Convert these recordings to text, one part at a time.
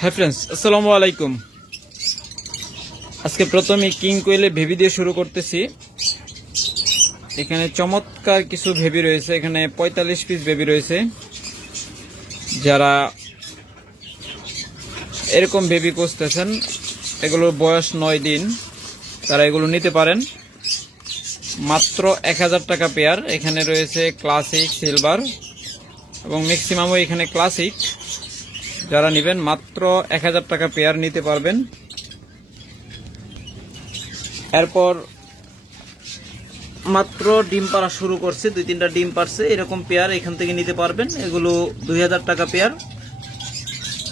Hi friends अस्सलामु आलाइकुम। आज के प्रथम किंग कोयले भेबी दिए शुरू करतेছি। এখানে চমৎকার কিছু বেবি রয়েছে। এখানে 45 পিস বেবি রয়েছে। যারা এরকম বেবি খুঁজতেছেন, এগুলোর বয়স 9 দিন, তারা এগুলো নিতে পারেন। মাত্র 1000 টাকা পেয়ার। এখানে রয়েছে ক্লাসিক, সিলভার এবং ম্যাক্সিমামও এখানে ক্লাসিক। যারা নেবেন মাত্র 1000 টাকা পেয়ার নিতে পারবেন। এরপর মাত্র ডিম পাড়া শুরু করছে, 2-3টা ডিম পারছে, এরকম পেয়ার এখান থেকে নিতে পারবেন। এগুলো 2000 টাকা পেয়ার।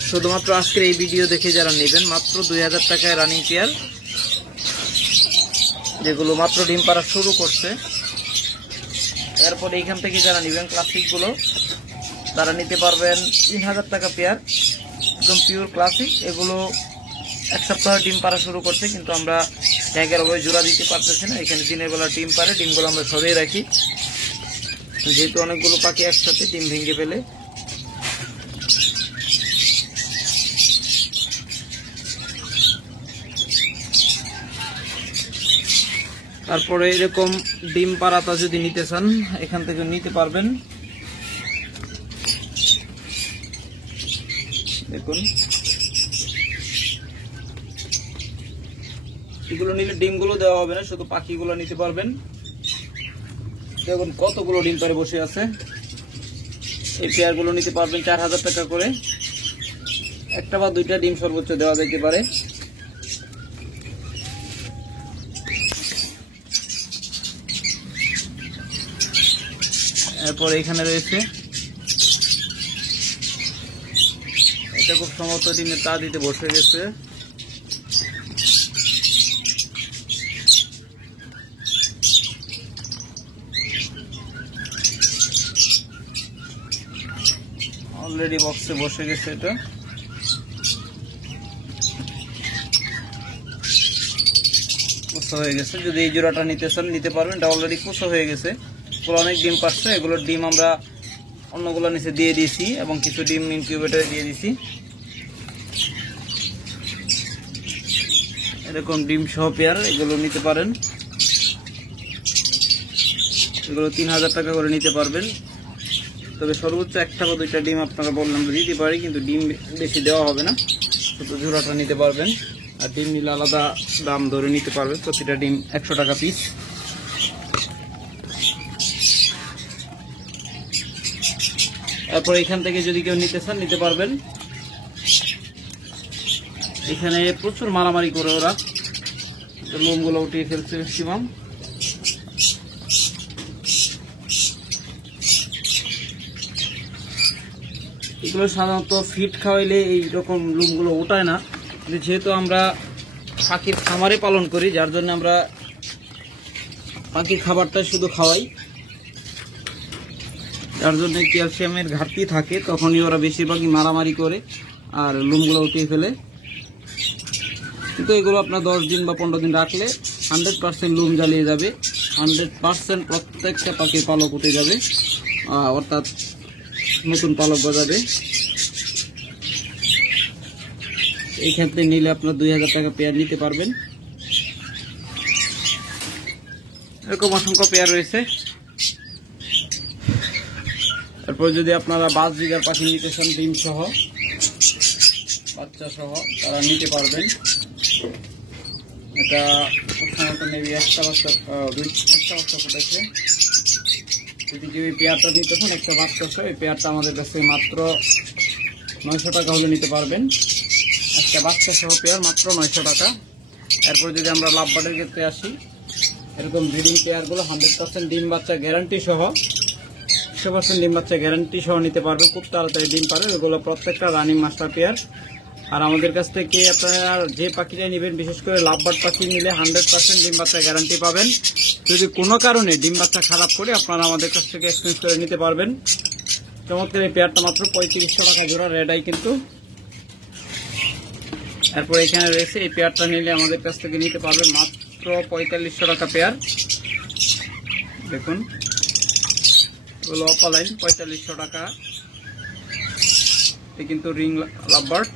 শুধুমাত্র আজকের এই ভিডিও দেখে যারা নেবেন মাত্র 2000 টাকায় রানিং পেয়ার, যেগুলো মাত্র ডিম পাড়া শুরু করছে। এরপর এইখান থেকে যারা নেবেন ক্লাসিক গুলো, তারা নিতে পারবেন 3000 টাকা পেয়ার, একদম পিওর ক্লাসিক। এগুলো এক সপ্তাহ ডিম পাড়া শুরু করছে, কিন্তু আমরা ট্যাগের অভাবে জোড়া দিতে পারতেছি না। এখানে দিনের বেলা ডিম পারে, ডিমগুলো আমরা সরিয়ে রাখি, যেহেতু অনেকগুলো পাখি একসাথে ডিম ভেঙে ফেলে। তারপরে এরকম ডিম পাড়াটা যদি নিতে চান, এখান থেকে নিতে পারবেন। দেখুন, এগুলো নিলে ডিমগুলো দেওয়া হবে না, শুধু পাখিগুলো নিতে পারবেন। দেখুন কতগুলো ডিম পারে বসে আছে। এই পেয়ারগুলো নিতে পারবেন 4000 টাকা করে। একটা বা দুইটা ডিম সর্বোচ্চ দেওয়া যেতে পারে। এরপর এখানে রয়েছে, এটা খুব সম্ভবত ডিমের তা দিতে বসে গেছে। অলরেডি বক্সে বসে গেছে। এটা কুচো হয়ে গেছে। যদি এই জোড়াটা নিতে চান নিতে পারবেন। এটা অলরেডি কুচো হয়ে গেছে। এগুলো অনেক ডিম পাচ্ছে। এগুলোর ডিম আমরা অন্যগুলো নিচে দিয়ে দিয়েছি এবং কিছু ডিম ইনকিউবেটরে দিয়ে দিয়েছি। এরকম ডিম সহ পেয়ার এগুলো নিতে পারেন। এগুলো 3000 টাকা করে নিতে পারবেন। তবে সর্বোচ্চ একটা বা দুইটা ডিম আপনারা বললাম দিতে পারি, কিন্তু ডিম বেশি দেওয়া হবে না, শুধু জোড়াটা নিতে পারবেন। আর ডিম নিলে আলাদা দাম ধরে নিতে পারবেন। প্রতিটা ডিম 100 টাকা পিস। তারপর এখান থেকে যদি কেউ নিতে চান নিতে পারবেন। এখানে প্রচুর মারামারি করে ওরা, লোমগুলো উঠিয়ে ফেলছে ম্যাক্সিমাম। এগুলো সাধারণত ফিড খাওয়াইলে এইরকম লোমগুলো ওঠায় না, যেহেতু আমরা পাখির খামারে পালন করি, যার জন্য আমরা পাখির খাবারটা শুধু খাওয়াই, যার জন্য ক্যালসিয়ামের ঘাটতি থাকে। তখনই ওরা বেশিরভাগই মারামারি করে আর লোমগুলো উঠিয়ে ফেলে। কিন্তু এগুলো আপনার 10 দিন বা 15 দিন রাখলে 100% লোম জ্বালিয়ে যাবে। 100% প্রত্যেকটা পাখির পালক উঠে যাবে, অর্থাৎ নতুন পালক গজাবে। এই ক্ষেত্রে নিলে আপনার 2000 টাকা পেয়ার নিতে পারবেন। এরকম অসংখ্য পেয়ার রয়েছে। তারপর যদি আপনারা বাজরিগার পাখি নিতে চান, ডিম সহ বাচ্চা সহ, তারা নিতে পারবেন। এটা প্রথমত নেবি একটা বাচ্চা ফুটেছে। যদি কেউ এই পেয়ারটা নিতে চান, একটা বাচ্চা সহ, এই পেয়ারটা আমাদের কাছে মাত্র 900 টাকা হলে নিতে পারবেন। একটা বাচ্চা সহ পেয়ার মাত্র 900 টাকা। এরপর যদি আমরা লাভবার্ডের ক্ষেত্রে আসি, এরকম ব্রিডিং পেয়ারগুলো 100% ডিম বাচ্চা গ্যারান্টি সহ, 100% ডিম বাচ্চা গ্যারান্টি সহ নিতে পারবে। খুব তাড়াতাড়ি ডিম পারে। এগুলো প্রত্যেকটা রানিং মাস্টার পেয়ার। আর আমাদের কাছ থেকে আপনারা যে পাখিটা নেবেন, বিশেষ করে লাভবার্ড পাখি নিলে 100% ডিম বাচ্চা গ্যারান্টি পাবেন। যদি কোনো কারণে ডিম বাচ্চা খারাপ করে, আপনারা আমাদের কাছ থেকে এক্সচেঞ্জ করে নিতে পারবেন। চমৎকার এই পেয়ারটা মাত্র 3500 টাকা জোড়া, রেড আই কিন্তু। এরপর এখানে রয়েছে, এই পেয়ারটা নিলে আমাদের কাছ থেকে নিতে পারবেন মাত্র 4500 টাকা পেয়ার। দেখুন এগুলো অপালাইন 4500 টাকা। কিন্তু রিং লাভবার্ড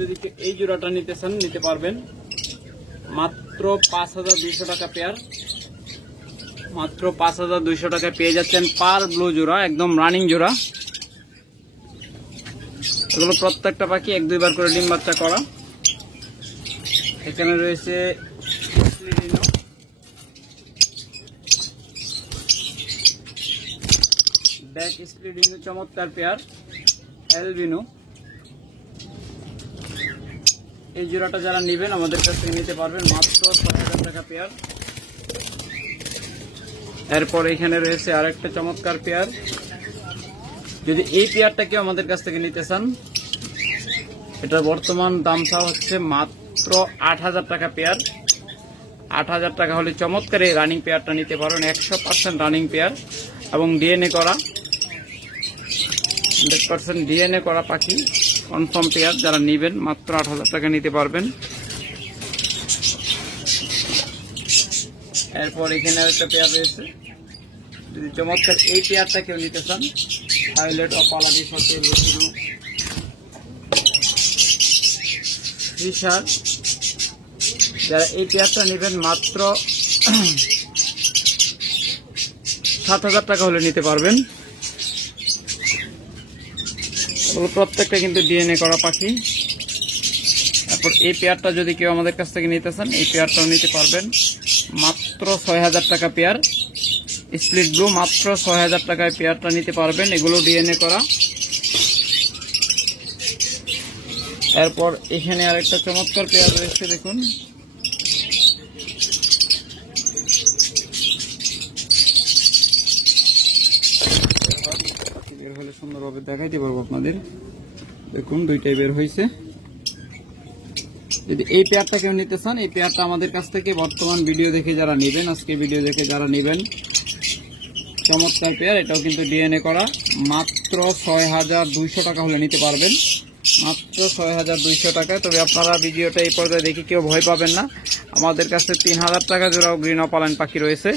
যদি এই জোড়াটা নিতে চান নিতে পারবেন মাত্র 5200 টাকা পেয়ার। মাত্র 5200 টাকা পেয়ে যাচ্ছেন পার ব্লু জোড়া, একদম রানিং জোড়া। এগুলো প্রত্যেকটা পাখি 1-2 বার করে ডিম বাচ্চা করা। এখানে রয়েছে ব্যাক স্প্লিডিং চমৎকার পেয়ার অ্যালবিনো। এই জোড়াটা যারা নেবেন আমাদের কাছ থেকে নিতে পারবেন মাত্র 6000 টাকা পেয়ার। এরপর এখানে রয়েছে আরেকটা চমৎকার পেয়ার। যদি এই পেয়ারটাকে আমাদের কাছ থেকে নিতে চান, এটার বর্তমান দামটা হচ্ছে মাত্র 8000 টাকা পেয়ার। 8000 টাকা হলে চমৎকার এই রানিং পেয়ারটা নিতে পারেন। 100% রানিং পেয়ার এবং ডিএনএ করা, 100% ডিএনএ করা পাখি, কনফার্ম পেয়ার। যারা নেবেন মাত্র 8000 টাকা নিতে পারবেন। এরপর এখানে একটা পেয়ার রয়েছে। যদি চমৎকার এই পেয়ারটা কেউ নিতে চান, পাইলট অপালাদি সাথে লুটিনো ফিশার, যারা এই পেয়ারটা নেবেন মাত্র 7000 টাকা হলে নিতে পারবেন। প্রত্যেকটা কিন্তু ডিএনএ করা পাখি। তারপর এই পেয়ারটা যদি কেউ আমাদের কাছ থেকে নিতে চান, এই পেয়ারটাও নিতে পারবেন মাত্র 6000 টাকা পেয়ার। স্প্লিট ব্লু মাত্র 6000 টাকায় পেয়ারটা নিতে পারবেন। এগুলো ডিএনএ করা। এরপর এখানে আরেকটা চমৎকার পেয়ার রয়েছে, দেখুন। বের হলে সুন্দরভাবে দেখাইতে পারবো আপনাদের। দেখুন দুইটাই বের হয়েছে। যদি এই পেয়ারটা কেউ নিতে চান, এই পেয়ারটা আমাদের কাছ থেকে বর্তমান ভিডিও দেখে যারা নেবেন, আজকে ভিডিও দেখে যারা নেবেন, চমৎকার পেয়ার। এটাও কিন্তু ডিএনএ করা। মাত্র 6200 টাকা হলে নিতে পারবেন। মাত্র 6200 টাকায়। তবে আপনারা ভিডিওটা এই পর্যায়ে দেখে কেউ ভয় পাবেন না। আমাদের কাছে 3000 টাকা জোড়াও গ্রিন অপালাইন পাখি রয়েছে।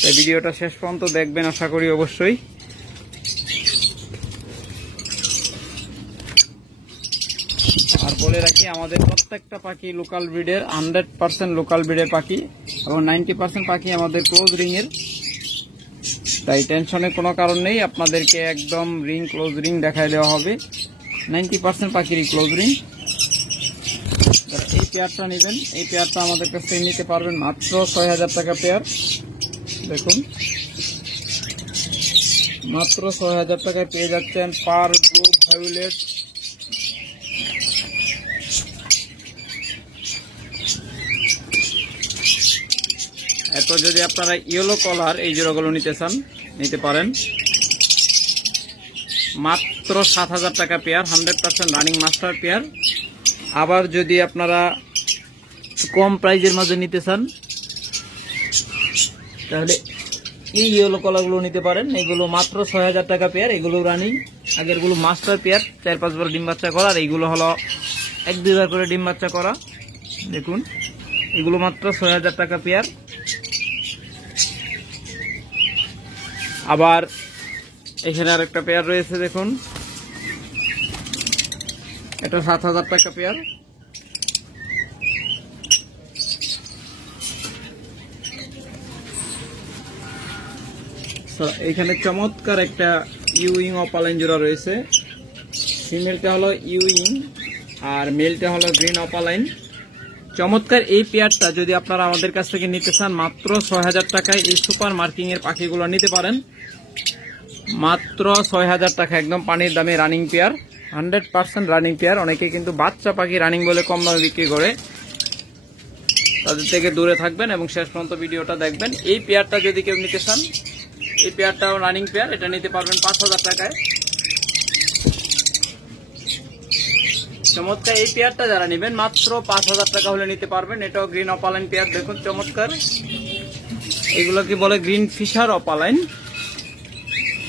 তাই ভিডিওটা শেষ পর্যন্ত দেখবেন আশা করি অবশ্যই। আর বলে রাখি, আমাদের প্রত্যেকটা পাখি লোকাল ব্রিডের, 100% লোকাল ব্রিডের পাখি এবং 90% পাখি আমাদের ক্লোজ রিং এর। তাই টেনশনের কোনো কারণ নেই, আপনাদেরকে একদম রিং ক্লোজ রিং দেখায় দেওয়া হবে। 90% পাখিরই ক্লোজ রিং। এই পেয়ারটা নেবেন, এই পেয়ারটা আমাদের কাছ থেকে নিতে পারবেন মাত্র 6000 টাকা পেয়ার। দেখুন মাত্র 6000 টাকায় পেয়ে যাচ্ছেন পার ব্লু ভায়োলেট। এরপর যদি আপনারা ইয়েলো কলার এই জোড়াগুলো নিতে চান, নিতে পারেন মাত্র 7000 টাকা পেয়ার। 100% running master pair. আবার যদি আপনারা কম প্রাইজের মাঝে নিতে চান, তাহলে এই ইয়েলো কলারগুলো নিতে পারেন। এগুলো মাত্র 6000 টাকা পেয়ার। এগুলো রানিং, আগেরগুলো মাস্টার পেয়ার, 4-5 বার ডিম বাচ্চা করা। আর এইগুলো হলো 1-2 বার করে ডিম বাচ্চা করা। দেখুন এগুলো মাত্র 6000 টাকা পেয়ার। আবার এখানে আর একটা পেয়ার রয়েছে, দেখুন এটা 7000 টাকা পেয়ার। এখানে চমৎকার একটা ইউইং অপালাইন জোড়া রয়েছে। ফিমেলটা হলো ইউইং আর মেলটা হলো গ্রিন অপালাইন। চমৎকার এই পেয়ারটা যদি আপনারা আমাদের কাছ থেকে নিতে চান, মাত্র 6000 টাকায় এই সুপার মার্কিং এর পাখিগুলো নিতে পারেন। মাত্র 6000 টাকা, একদম পানির দামে রানিং পেয়ার, 100% রানিং পেয়ার। অনেকে কিন্তু বাচ্চা পাখি রানিং বলে কম দামে বিক্রি করে, তাদের থেকে দূরে থাকবেন এবং শেষ পর্যন্ত ভিডিওটা দেখবেন। এই পেয়ারটা যদি কেউ নিতে চান, এই পেয়ারটাও রানিং পেয়ার, এটা নিতে পারবেন 5000 টাকায়। চমৎকার এই পেয়ারটা যারা নেবেন মাত্র 5000 টাকা হলে নিতে পারবেন। এটাও গ্রিন অপালাইন পেয়ার। দেখুন চমৎকার, এগুলো কি বলে গ্রিন ফিশার অপালাইন।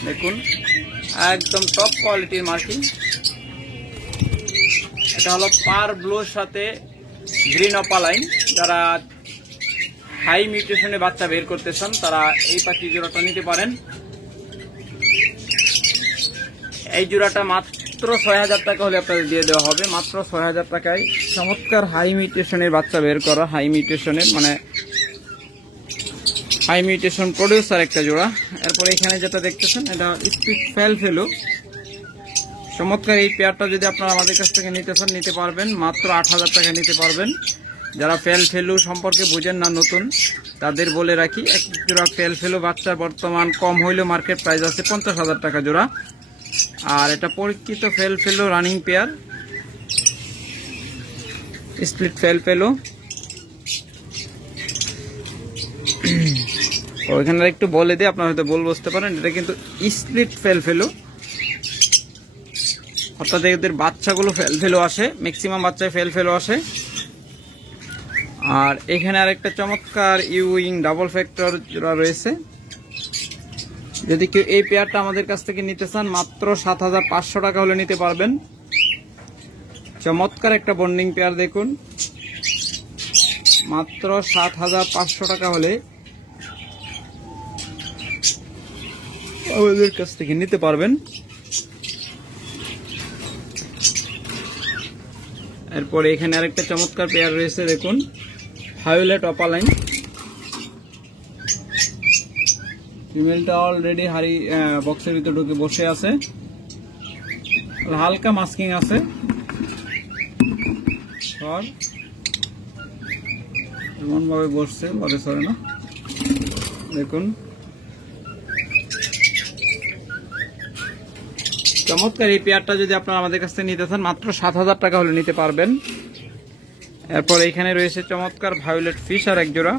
দেখুন একদম টপ কোয়ালিটির মার্কিং। এটা হলো পার ব্লুর সাথে গ্রিন অপালাইন। যারা হাই মিউটেশনে বাচ্চা বের করতে চান, তারা এই পাখি জোড়াটা নিতে পারেন। এই জোড়াটা মাত্র মাত্র ৬,০০০ টাকা হলে আপনাদের দিয়ে দেওয়া হবে। মাত্র ৬,০০০ টাকায় চমৎকার হাই মিউটেশনের বাচ্চা বের করা, হাই মিউটেশনের মানে হাই মিউটেশন প্রডিউসার একটা জোড়া। এরপরে এখানে যেটা দেখতেছেন এটা স্পিড ফেল ফেলো, চমৎকার এই পেয়ারটা যদি আপনারা আমাদের কাছ থেকে নিতে চান নিতে পারবেন, মাত্র ৮,০০০ টাকা নিতে পারবেন। যারা ফেল ফেলু সম্পর্কে বুঝেন না নতুন, তাদের বলে রাখি এক জোড়া ফেল ফেলু বাচ্চার বর্তমান কম হইলেও মার্কেট প্রাইস আছে ৫০,০০০ টাকা জোড়া। আর এটা পরীক্ষিত ফেল ফেলু রানিং পেয়ার, স্প্লিট ফেল ফেলু। ওইখানে একটু বলে দিই, আপনারা হয়তো বল বুঝতে পারেন, এটা কিন্তু স্প্লিট ফেল ফেলু, অর্থাৎ এদের বাচ্চাগুলো ফেল ফেলু আসে, ম্যাক্সিমাম বাচ্চায় ফেল ফেলু আসে। আর এখানে আরেকটা চমৎকার ইউইং ডাবল ফ্যাক্টর জোড়া রয়েছে। যদি কেউ এই পেয়ারটা আমাদের কাছ থেকে নিতে চান মাত্র ৭,৫০০ টাকা হলে নিতে পারবেন। চমৎকার একটা বন্ডিং পেয়ার দেখুন, মাত্র ৭,৫০০ টাকা হলে আমাদের কাছ থেকে নিতে পারবেন। এরপরে এখানে আরেকটা চমৎকার পেয়ার রয়েছে দেখুন, ভায়োলেট অপালাইন। ফিমেলটা অলরেডি হাড়ি বক্সের ভিতরে ঢুকে বসে আছে, হালকা মাস্কিং আছে, এমন ভাবে বসছে বলে সরে না, দেখুন চমৎকার এই পেয়ারটা যদি আপনারা আমাদের কাছ থেকে নিতে চান মাত্র ৭,০০০ টাকা হলে নিতে পারবেন। এরপর এখানে রয়েছে চমৎকার ভায়োলেট ফিশার এক জোড়া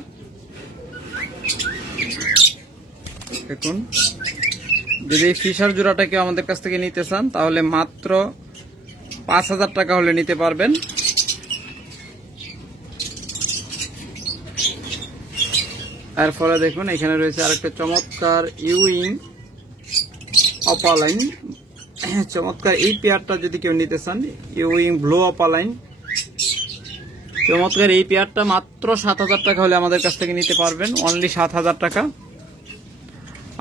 দেখুন। যদি এই ফিশার জোড়াটা কেউ আমাদের কাছ থেকে নিতে চান তাহলে মাত্র ৫,০০০ টাকা হলে নিতে পারবেন। এরপরে দেখুন এখানে রয়েছে আরেকটা চমৎকার ইউইং অপালাইন, চমৎকার এই পেয়ারটা যদি কেউ নিতে চান, ইউইং ব্লু অপালাইন, চমৎকার এই পেয়ারটা মাত্র ৭,০০০ টাকা হলে আমাদের কাছ থেকে নিতে পারবেন, অনলি ৭,০০০ টাকা।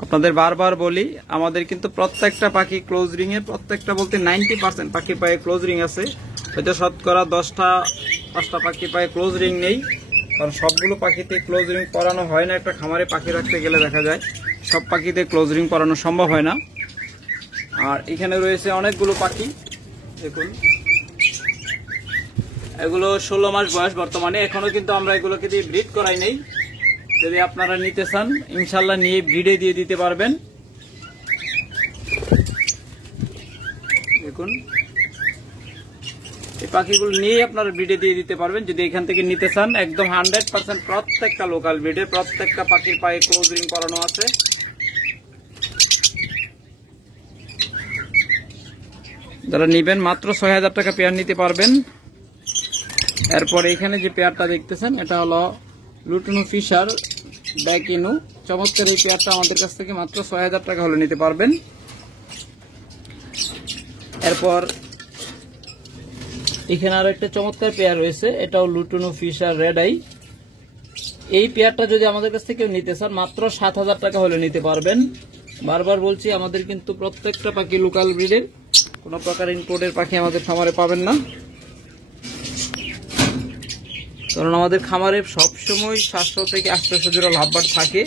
আপনাদের বারবার বলি আমাদের কিন্তু প্রত্যেকটা পাখি ক্লোজ রিং এর, প্রত্যেকটা বলতে 90% পাখির পায়ে ক্লোজ রিং আছে, হয়তো শতকরা 10টা পাখির পায়ে ক্লোজ রিং নেই, কারণ সবগুলো পাখিতে ক্লোজ রিং করানো হয় না। একটা খামারে পাখি রাখতে গেলে দেখা যায় সব পাখিতে ক্লোজ রিং করানো সম্ভব হয় না। আর এখানে রয়েছে অনেকগুলো পাখি দেখুন, এগুলো 16 মাস বয়স বর্তমানে, এখনো কিন্তু আমরা এগুলোকে দিয়ে ব্রিড করাই নেই। যদি আপনারা নিতে চান ইনশাল্লাহ নিয়ে ব্রিডে দিয়ে দিতে পারবেন। দেখুন এই পাখিগুলো নিয়ে আপনারা ব্রিডে দিয়ে দিতে পারবেন যদি এখান থেকে নিতে চান। একদম 100% প্রত্যেকটা লোকাল ব্রিডে, প্রত্যেকটা পাখির পায়ে ক্লোজ রিং করানো আছে। যারা নিবেন মাত্র ৬,০০০ টাকা পেয়ার নিতে পারবেন। এরপর এখানে যে পেয়ারটা দেখতেছেন এটা হলো লুটনু ফিশার ব্যাকিনু, চমৎকার এই পেয়ারটা আমাদের কাছ থেকে মাত্র ৬,০০০ টাকা হলে নিতে পারবেন। এরপর এখানে আরো একটা চমৎকার পেয়ার রয়েছে, এটাও লুটনু ফিশার রেড আই। এই পেয়ারটা যদি আমাদের কাছ থেকে নিতে চান মাত্র ৭,০০০ টাকা হলে নিতে পারবেন। বারবার বলছি আমাদের কিন্তু প্রত্যেকটা পাখি লোকাল ব্রিডের, কোনো প্রকার ইম্পোর্টের পাখি আমাদের খামারে পাবেন না, কারণ আমাদের খামারে সবসময় ৭০০ থেকে ৮০০ জোড়া লাভবার থাকে।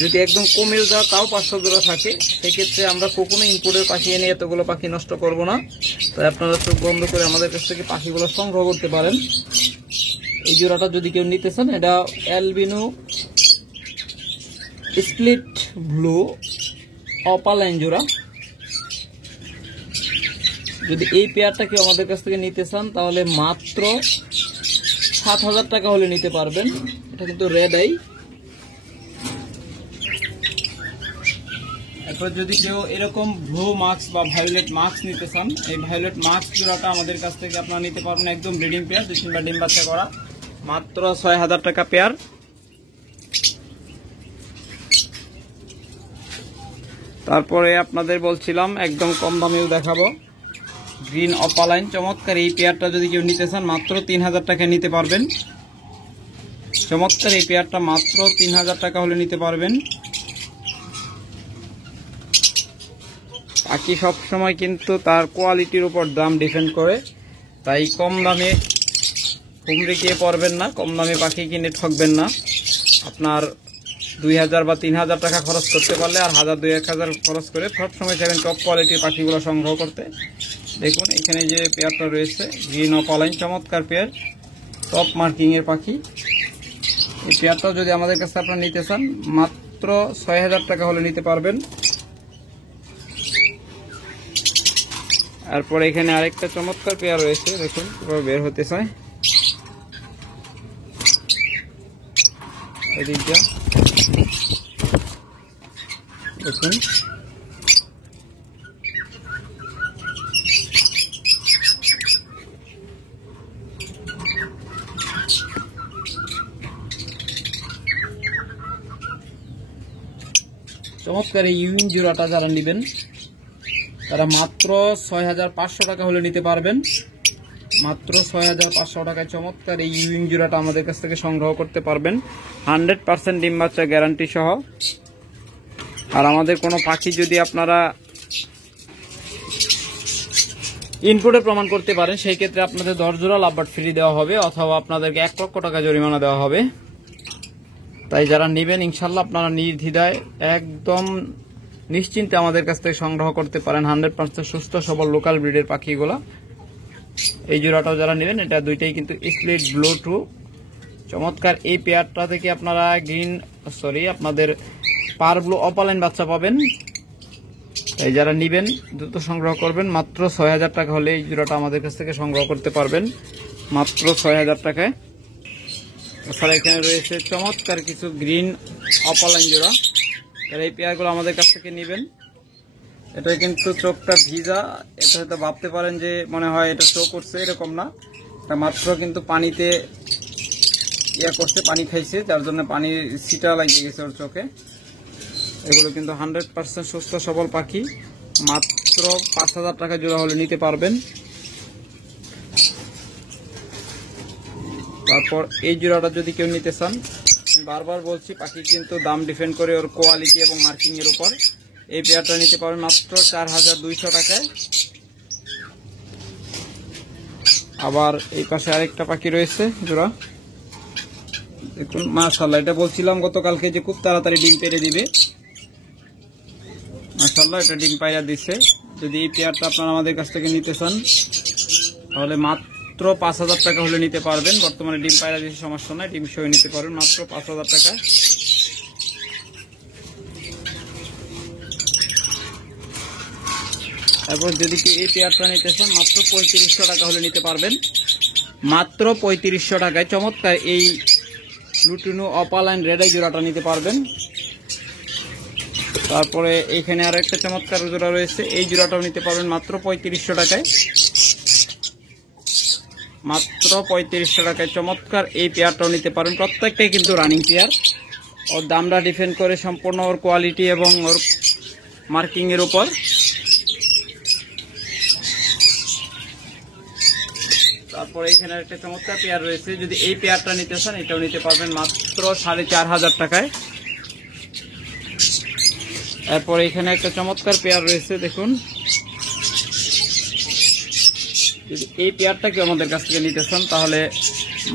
যদি একদম কমেও যায় তাও ৫০০ জোড়া থাকে। সেক্ষেত্রে আমরা কখনো ইম্পোর্টের পাখি এনে এতগুলো পাখি নষ্ট করব না। তাই আপনারা চোখ বন্ধ করে আমাদের কাছ থেকে পাখিগুলো সংগ্রহ করতে পারেন। এই জোড়াটা যদি কেউ নিতে চান, এটা অ্যালবিনো স্প্লিট ব্লু অপালাইন জোড়া। যদি এই পেয়ারটা কেউ আমাদের কাছ থেকে নিতে চান তাহলে মাত্র ৭,০০০ টাকা হলে নিতে পারবেন। এটা কিন্তু রেড আই। এরপর যদি কেউ এরকম ব্লু মাস্ক বা ভায়োলেট মাস্ক নিতে চান, এই ভায়োলেট মাস্ক জোড়াটা আমাদের কাছ থেকে আপনারা নিতে পারবেন। একদম ব্রিডিং পেয়ার, ২-৩বার ডিম বাচ্চা করা, মাত্র ৬,০০০ টাকা পেয়ার। তারপরে আপনাদের বলছিলাম একদম কম দামেও দেখাবো গ্রিন অপালাইন, চমৎকার এই পেয়ারটা যদি কেউ নিতে চান মাত্র ৩,০০০ টাকা নিতে পারবেন। চমৎকার এই পেয়ারটা মাত্র ৩,০০০ টাকা হলে নিতে পারবেন। পাখি সবসময় কিন্তু তার কোয়ালিটির উপর দাম ডিপেন্ড করে, তাই কম দামে হুমড়ি খেয়ে পড়বেন না, কম দামে পাখি কিনে ঠকবেন না। আপনার 2000 বা 3000 টাকা খরচ করতে পারলে আর 1000 2000 খরচ করে সবসময় চাইবেন টপ কোয়ালিটির পাখিগুলো সংগ্রহ করতে। দেখুন এখানে যে পেয়ারটা রয়েছে গ্রিন অপালাইন, চমৎকার পেয়ার, টপ মার্কিং এর পাখি। এই পেয়ারটাও যদি আমাদের কাছে আপনারা নিতে চান মাত্র 6000 টাকা হলে নিতে পারবেন। তারপরে এখানে আরেকটা চমৎকার পেয়ার রয়েছে, দেখুন পুরো বের হতে চায় এদিকটা, দেখুন চমৎকার এই ইউইং জোড়াটা যারা নেবেন তারা মাত্র 6500 টাকা হলে নিতে পারবেন। মাত্র 6500 টাকায় চমৎকার এই ইউইং জোড়াটা আমাদের কাছ থেকে সংগ্রহ করতে পারবেন 100% ডিম বাচ্চা গ্যারান্টি সহ। আর আমাদের কোনো পাখি যদি আপনারা ইনপুটে প্রমাণ করতে পারেন সেই ক্ষেত্রে আপনাদের 10 জোড়া লাভবার্ড ফ্রি দেওয়া হবে, অথবা আপনাদেরকে 1 লক্ষ টাকা জরিমানা দেওয়া হবে। তাই যারা নেবেন ইনশাল্লাহ আপনারা নির্দ্বিধায় একদম নিশ্চিন্তে আমাদের কাছ থেকে সংগ্রহ করতে পারেন 100% সুস্থ সবল লোকাল ব্রিডের পাখিগুলা। এই জোড়াটাও যারা নেবেন এটা দুইটাই কিন্তু স্প্লিট ব্লু টু চমৎকার। এই পেয়ারটা থেকে আপনারা আপনাদের পার ব্লু অপালাইন বাচ্চা পাবেন। তাই যারা নেবেন দ্রুত সংগ্রহ করবেন, মাত্র 6000 টাকা হলে এই জোড়াটা আমাদের কাছ থেকে সংগ্রহ করতে পারবেন মাত্র 6000 টাকায়। তাছাড়া এখানে রয়েছে চমৎকার কিছু গ্রিন অপালাইন জোড়া, তারা এই পেয়ারগুলো আমাদের কাছ থেকে নেবেন। এটা কিন্তু চোখটা ভিজা, এটা হয়তো ভাবতে পারেন যে মনে হয় এটা শো করছে, এরকম না, এটা মাত্র কিন্তু পানিতে করছে, পানি খাইছে, যার জন্য পানির ছিটা লাগিয়ে গেছে ওর চোখে। এগুলো কিন্তু 100% সুস্থ সবল পাখি, মাত্র 5000 টাকা জোড়া হলে নিতে পারবেন। তারপর এই জোড়াটা যদি কেউ নিতে চান, বারবার বলছি পাখি কিন্তু দাম ডিপেন্ড করে ওর কোয়ালিটি এবং মার্কিং এর উপর। এই পেয়ারটা নিতে পারবেন মাত্র 4200 টাকায়। আবার এই পাশে আরেকটা পাখি রয়েছে জোড়া, দেখুন মাশাআল্লাহ, এটা বলছিলাম গতকালকে যে খুব তাড়াতাড়ি ডিম পেড়ে দিবে, মাশাআল্লাহ এটা ডিম পাইরা দিচ্ছে। যদি এই পেয়ারটা আপনারা আমাদের কাছ থেকে নিতে চান তাহলে মাত্র 5000 টাকা হলে নিতে পারবেন। বর্তমানে ডিম পাইরা দিচ্ছে, সমস্যা নাই, ডিম সহ নিতে পারবেন মাত্র 5000 টাকা। তারপর যদি কি এই পেয়ারটা নিতে চান মাত্র 3500 টাকা হলে নিতে পারবেন, মাত্র 3500 টাকায় চমৎকার এই লুটিনো অপালাইন রেড আই জোড়াটা নিতে পারবেন। তারপরে এখানে আরো একটা চমৎকার জোড়া রয়েছে, এই জোড়াটাও নিতে পারবেন মাত্র 3500 টাকায়, মাত্র 3500 টাকায় চমৎকার এই পেয়ারটাও নিতে পারেন। প্রত্যেকটাই কিন্তু রানিং পেয়ার, ওর দামটা ডিপেন্ড করে সম্পূর্ণ ওর কোয়ালিটি এবং ওর মার্কিং এর উপর। তারপরে এখানে একটা চমৎকার পেয়ার রয়েছে, যদি এই পেয়ারটা নিতে চান এটাও নিতে পারবেন মাত্র 4500 টাকায়। তারপরে এখানে একটা চমৎকার পেয়ার রয়েছে, দেখুন যদি এই পেয়ারটাকে আমাদের কাছ থেকে নিতে চান তাহলে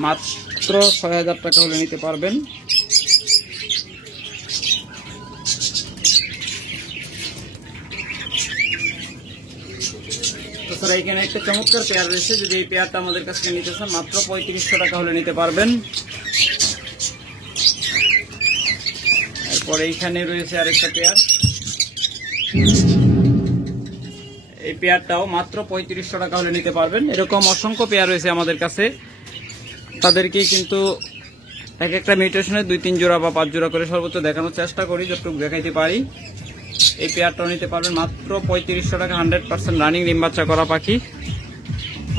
মাত্র 6000 টাকা হলে নিতে পারবেন। তাছাড়া এখানে একটা চমৎকার পেয়ার রয়েছে, যদি এই পেয়ারটা আমাদের কাছ থেকে নিতে চান মাত্র 3500 টাকা হলে নিতে পারবেন। তারপরে এইখানে রয়েছে আরেকটা পেয়ার, এই পেয়ারটাও মাত্র 3500 টাকা হলে নিতে পারবেন। এরকম অসংখ্য পেয়ার রয়েছে আমাদের কাছে, তাদেরকে কিন্তু এক একটা মিউটেশনে 2-3 জোড়া বা 5 জোড়া করে সর্বোচ্চ দেখানোর চেষ্টা করি, যতটুকু দেখাইতে পারি। এই পেয়ারটাও নিতে পারবেন মাত্র 3500 টাকা, 100% রানিং ডিম বাচ্চা করা পাখি।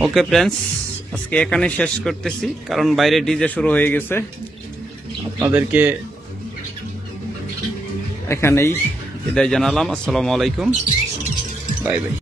ওকে ফ্রেন্ডস, আজকে এখানে শেষ করতেছি কারণ বাইরে ডিজে শুরু হয়ে গেছে। আপনাদেরকে এখানেই বিদায় জানালাম। আসসালামু আলাইকুম, বাই বাই।